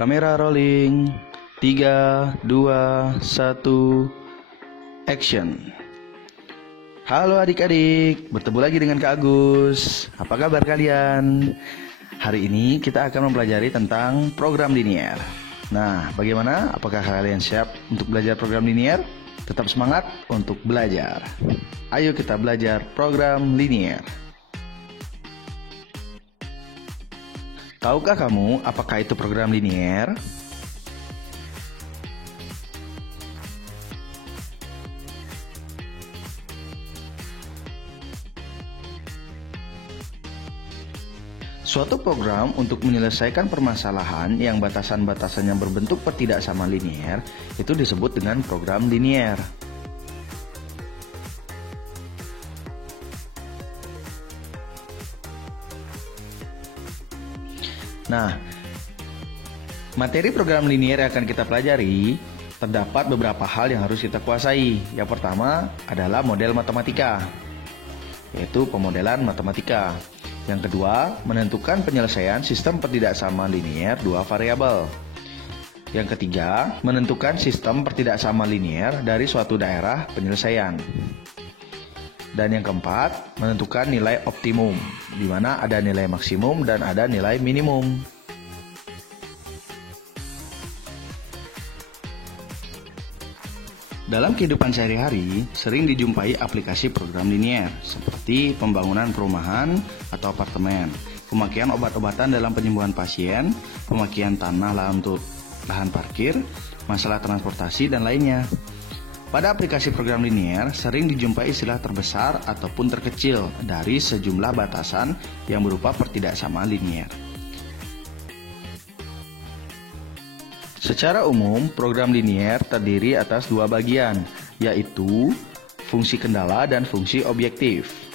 Kamera rolling. 3, 2, 1, action. Halo adik-adik, bertemu lagi dengan Kak Agus. Apa kabar kalian? Hari ini kita akan mempelajari tentang program linier. Nah, bagaimana? Apakah kalian siap untuk belajar program linier? Tetap semangat untuk belajar. Ayo kita belajar program linier. Tahukah kamu apakah itu program linier? Suatu program untuk menyelesaikan permasalahan yang batasan-batasannya berbentuk pertidaksamaan linier itu disebut dengan program linier. Nah, materi program linier yang akan kita pelajari terdapat beberapa hal yang harus kita kuasai. Yang pertama adalah model matematika, yaitu pemodelan matematika. Yang kedua, menentukan penyelesaian sistem pertidaksamaan linier dua variabel. Yang ketiga, menentukan sistem pertidaksamaan linier dari suatu daerah penyelesaian. Dan yang keempat, menentukan nilai optimum, di mana ada nilai maksimum dan ada nilai minimum. Dalam kehidupan sehari-hari, sering dijumpai aplikasi program linier, seperti pembangunan perumahan atau apartemen, pemakaian obat-obatan dalam penyembuhan pasien, pemakaian tanah untuk lahan parkir, masalah transportasi, dan lainnya. Pada aplikasi program linier, sering dijumpai istilah terbesar ataupun terkecil dari sejumlah batasan yang berupa pertidaksamaan linier. Secara umum, program linier terdiri atas dua bagian, yaitu fungsi kendala dan fungsi objektif.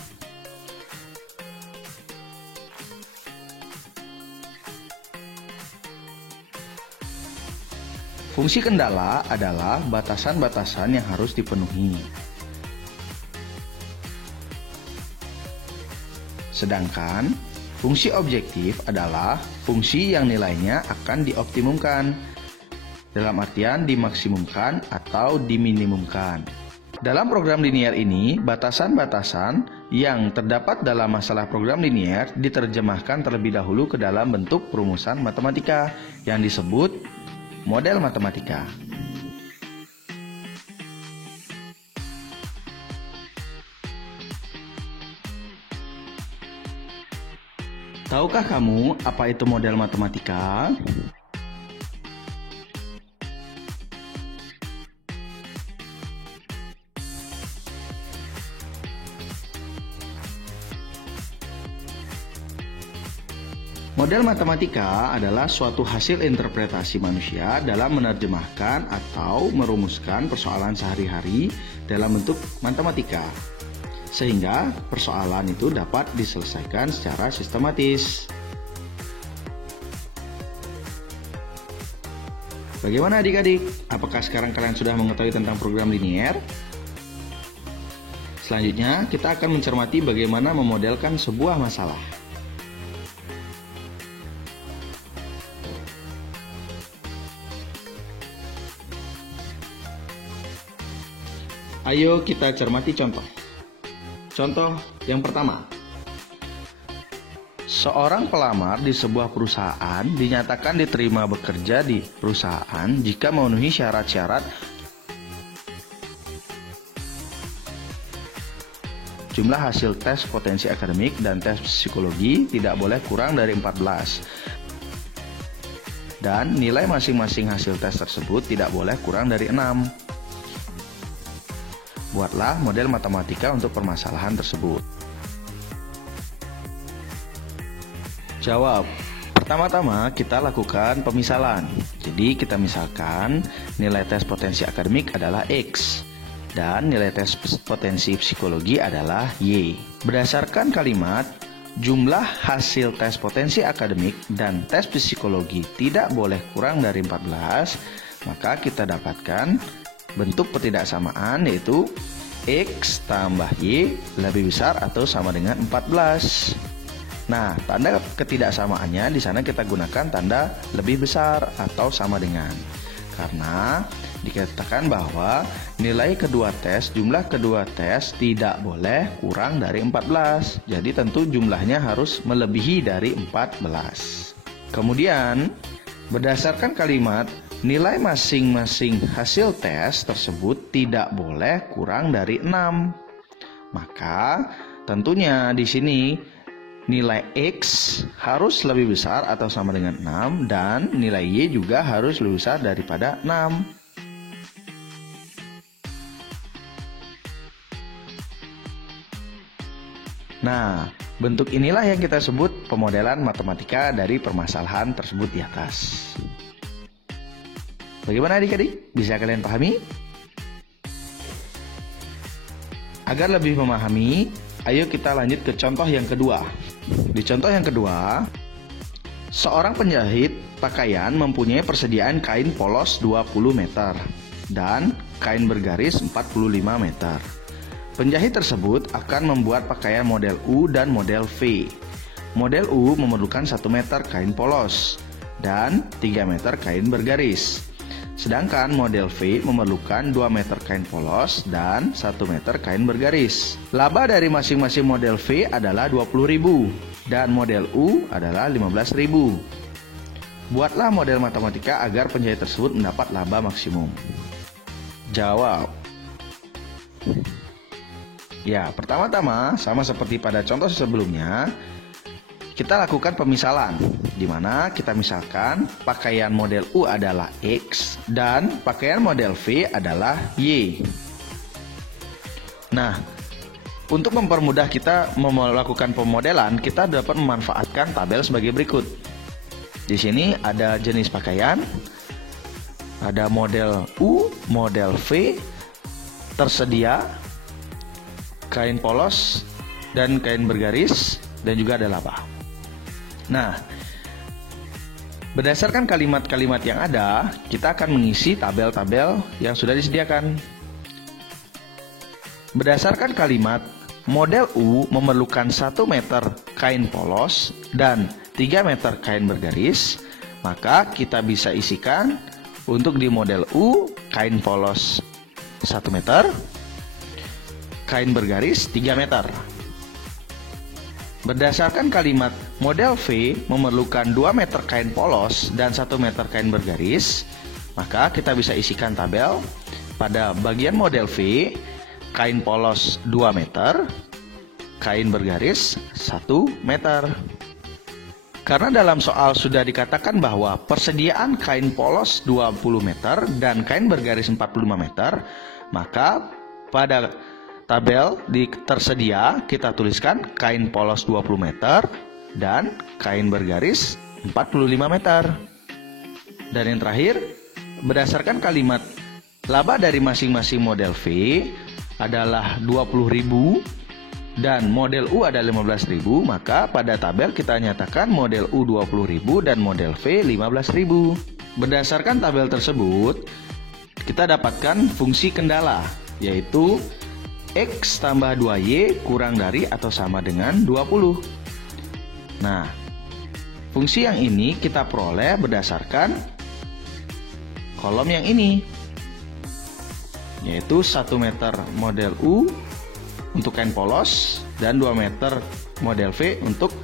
Fungsi kendala adalah batasan-batasan yang harus dipenuhi. Sedangkan fungsi objektif adalah fungsi yang nilainya akan dioptimumkan, dalam artian dimaksimumkan atau diminimumkan. Dalam program linier ini, batasan-batasan yang terdapat dalam masalah program linier diterjemahkan terlebih dahulu ke dalam bentuk perumusan matematika yang disebut model matematika. Tahukah kamu apa itu model matematika? Model matematika adalah suatu hasil interpretasi manusia dalam menerjemahkan atau merumuskan persoalan sehari-hari dalam bentuk matematika, sehingga persoalan itu dapat diselesaikan secara sistematis. Bagaimana adik-adik? Apakah sekarang kalian sudah mengetahui tentang program linier? Selanjutnya, kita akan mencermati bagaimana memodelkan sebuah masalah. Ayo kita cermati contoh. Contoh yang pertama. Seorang pelamar di sebuah perusahaan dinyatakan diterima bekerja di perusahaan jika memenuhi syarat-syarat. Jumlah hasil tes potensi akademik dan tes psikologi tidak boleh kurang dari 14. Dan nilai masing-masing hasil tes tersebut tidak boleh kurang dari 6. Buatlah model matematika untuk permasalahan tersebut. Jawab. Pertama-tama kita lakukan pemisalan. Jadi kita misalkan nilai tes potensi akademik adalah X dan nilai tes potensi psikologi adalah Y. Berdasarkan kalimat jumlah hasil tes potensi akademik dan tes psikologi tidak boleh kurang dari 14, maka kita dapatkan bentuk pertidaksamaan yaitu X tambah Y lebih besar atau sama dengan 14. Nah, tanda ketidaksamaannya di sana kita gunakan tanda lebih besar atau sama dengan. Karena dikatakan bahwa nilai kedua tes, jumlah kedua tes tidak boleh kurang dari 14. Jadi tentu jumlahnya harus melebihi dari 14. Kemudian, berdasarkan kalimat nilai masing-masing hasil tes tersebut tidak boleh kurang dari 6. Maka tentunya di sini nilai X harus lebih besar atau sama dengan 6 dan nilai Y juga harus lebih besar daripada 6. Nah, bentuk inilah yang kita sebut pemodelan matematika dari permasalahan tersebut di atas. Bagaimana adik-adik? Bisa kalian pahami? Agar lebih memahami, ayo kita lanjut ke contoh yang kedua. Di contoh yang kedua, seorang penjahit pakaian mempunyai persediaan kain polos 20 meter dan kain bergaris 45 meter. Penjahit tersebut akan membuat pakaian model U dan model V. Model U memerlukan 1 meter kain polos dan 3 meter kain bergaris. Sedangkan model V memerlukan 2 meter kain polos dan 1 meter kain bergaris. Laba dari masing-masing model V adalah 20.000 dan model U adalah 15.000. Buatlah model matematika agar penjahit tersebut mendapat laba maksimum. Jawab. Ya, pertama-tama sama seperti pada contoh sebelumnya, kita lakukan pemisalan, di mana kita misalkan pakaian model U adalah X dan pakaian model V adalah Y. Nah, untuk mempermudah kita melakukan pemodelan, kita dapat memanfaatkan tabel sebagai berikut. Di sini ada jenis pakaian, ada model U, model V, tersedia, kain polos, dan kain bergaris, dan juga ada laba. Nah, berdasarkan kalimat-kalimat yang ada, kita akan mengisi tabel-tabel yang sudah disediakan. Berdasarkan kalimat, model U memerlukan 1 meter kain polos dan 3 meter kain bergaris, maka kita bisa isikan untuk di model U, kain polos 1 meter, kain bergaris 3 meter. Berdasarkan kalimat model V memerlukan 2 meter kain polos dan 1 meter kain bergaris, maka kita bisa isikan tabel pada bagian model V, kain polos 2 meter, kain bergaris 1 meter. Karena dalam soal sudah dikatakan bahwa persediaan kain polos 20 meter dan kain bergaris 45 meter, maka pada tabel tersedia kita tuliskan kain polos 20 meter dan kain bergaris 45 meter. Dan yang terakhir, berdasarkan kalimat laba dari masing-masing model V adalah 20.000 dan model U adalah 15.000, maka pada tabel kita nyatakan model U 20.000 dan model V 15.000. Berdasarkan tabel tersebut, kita dapatkan fungsi kendala, yaitu X tambah 2Y kurang dari atau sama dengan 20. Nah, fungsi yang ini kita peroleh berdasarkan kolom yang ini, yaitu 1 meter model U untuk kain polos dan 2 meter model V untuk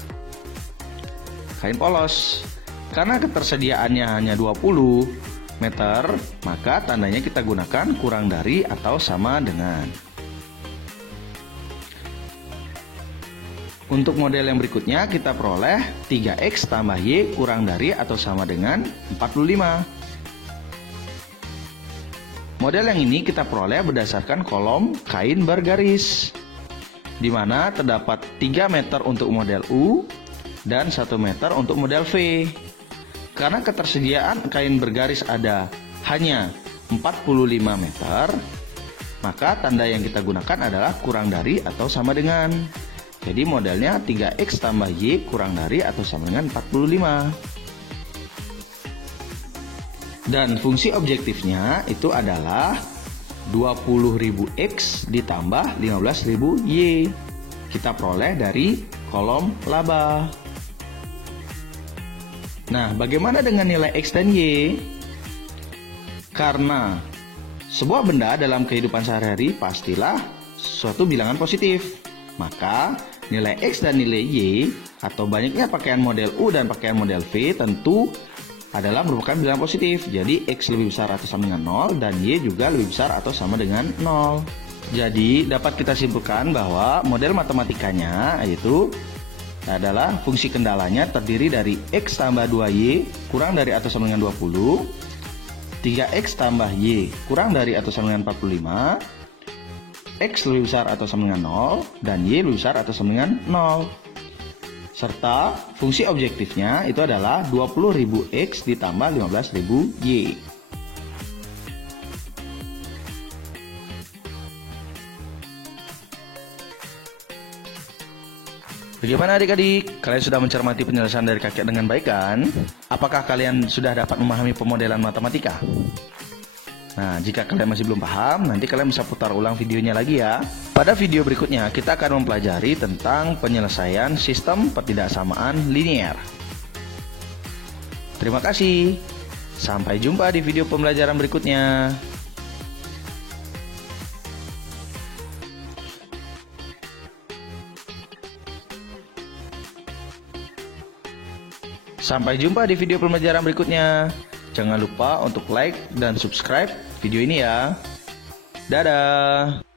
kain polos. Karena ketersediaannya hanya 20 meter, maka tandanya kita gunakan kurang dari atau sama dengan. Untuk model yang berikutnya kita peroleh 3X tambah Y kurang dari atau sama dengan 45. Model yang ini kita peroleh berdasarkan kolom kain bergaris, di mana terdapat 3 meter untuk model U dan 1 meter untuk model V. Karena ketersediaan kain bergaris ada hanya 45 meter, maka tanda yang kita gunakan adalah kurang dari atau sama dengan. Jadi modelnya 3X tambah Y kurang dari atau sama dengan 45. Dan fungsi objektifnya itu adalah 20.000 X ditambah 15.000 Y. Kita peroleh dari kolom laba. Nah, bagaimana dengan nilai X dan Y? Karena sebuah benda dalam kehidupan sehari-hari pastilah suatu bilangan positif. Maka nilai X dan nilai Y atau banyaknya pakaian model U dan pakaian model V tentu adalah merupakan bilangan positif. Jadi X lebih besar atau sama dengan 0 dan Y juga lebih besar atau sama dengan 0. Jadi dapat kita simpulkan bahwa model matematikanya yaitu adalah fungsi kendalanya terdiri dari X tambah 2Y kurang dari atau sama dengan 20, 3X tambah Y kurang dari atau sama dengan 45, X lebih besar atau sama dengan 0, dan Y lebih besar atau sama dengan 0. Serta fungsi objektifnya itu adalah 20.000 X ditambah 15.000 Y. Bagaimana adik-adik? Kalian sudah mencermati penjelasan dari kakek dengan baik kan? Apakah kalian sudah dapat memahami pemodelan matematika? Nah, jika kalian masih belum paham, nanti kalian bisa putar ulang videonya lagi ya. Pada video berikutnya, kita akan mempelajari tentang penyelesaian sistem pertidaksamaan linier. Terima kasih. Sampai jumpa di video pembelajaran berikutnya. Sampai jumpa di video pembelajaran berikutnya. Jangan lupa untuk like dan subscribe video ini ya. Dadah.